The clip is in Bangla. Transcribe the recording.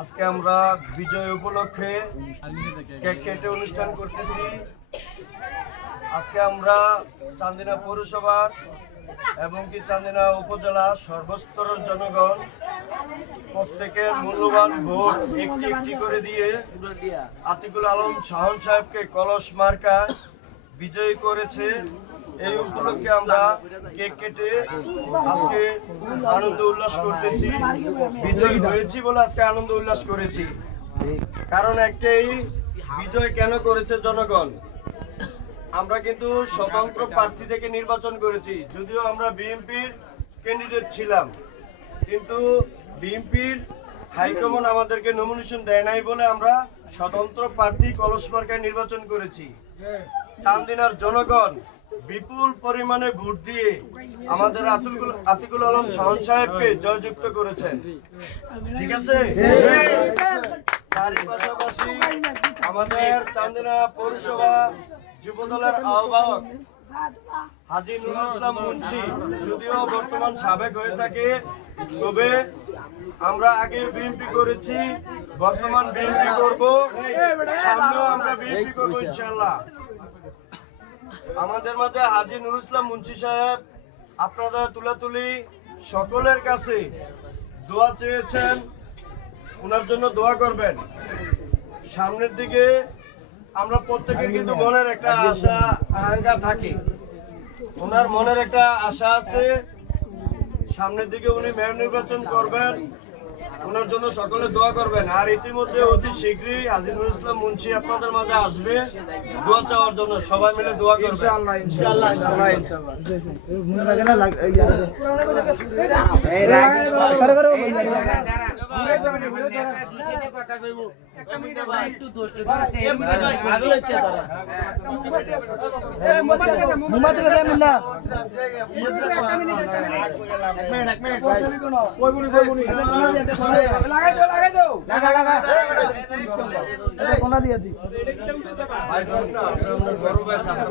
আজকে আমরা বিজয় উপলক্ষে কেক কেটে অনুষ্ঠান করতেছি। আজকে আমরা চান্দিনা পৌরসভার এবং কি চান্দিনা উপজেলা সর্বস্তরের জনগণ প্রত্যেকের মূল্যবান ভোট একটি একটি করে দিয়ে আতিকুল আলম শাহন সাহেবকে কলস মার্কা বিজয়ী করেছে। এই উপলক্ষে আমরা কেক কেটে আজকে আনন্দ উল্লাস করতেছি। বিজয়ী হয়েছি বলে আজকে আনন্দ উল্লাস করেছি। কারণ একটাই, বিজয় কেন করেছে জনগণ। আমরা কিন্তু স্বতন্ত্র প্রার্থী থেকে নির্বাচন করেছি, যদিও আমরা বিএনপির ক্যান্ডিডেট ছিলাম, কিন্তু বিএনপির হাইকমান্ড আমাদেরকে নমিনেশন দেয় নাই বলে আমরা স্বতন্ত্র প্রার্থী কলস মার্কায় নির্বাচন করেছি। চান্দিনার জনগণ বিপুল পরিমাণে ভোট দিয়ে আমাদের আতিকুল আলম শাহন সাহেবকে জয়যুক্ত করেছেন। ঠিক আছে। তার পাশাপাশি আমাদের চান্দিনা পৌরসভা যুবদলের আহ্বায়ক হাজী নুরুল ইসলাম মুন্সি, যদিও বর্তমান সাবেক হয়ে থাকে, তবে আমরা আগে বিএনপি করেছি, বর্তমান বিএনপি করব, সামনেও আমরা বিএনপি করব ইনশাআল্লাহ। আমাদের মাঝে হাজী নুরুল ইসলাম মুন্সি সাহেব আপনাদের তুলাতুলি সকলের কাছে দোয়া চেয়েছেন, ওনার জন্য দোয়া করবেন। সামনের দিকে আমরা প্রত্যেকের কিন্তু মনের একটা আশা আকাঙ্ক্ষা থাকে, ওনার মনের একটা আশা আছে, সামনের দিকে উনি মেয়র নির্বাচন করবেন, ওনার জন্য সকলে দোয়া করবেন। আর ইতিমধ্যে অতি শীঘ্রই হাজী নুরুল ইসলাম মুন্সি আপনাদের মাঝে আসবে দোয়া চাওয়ার জন্য। সবাই মিলে দোয়া করবেন ইনশাআল্লাহ। ইনশাআল্লাহ লাগাই দাও কোনা দিয়ে দি ভাই বড় ভাই সাথে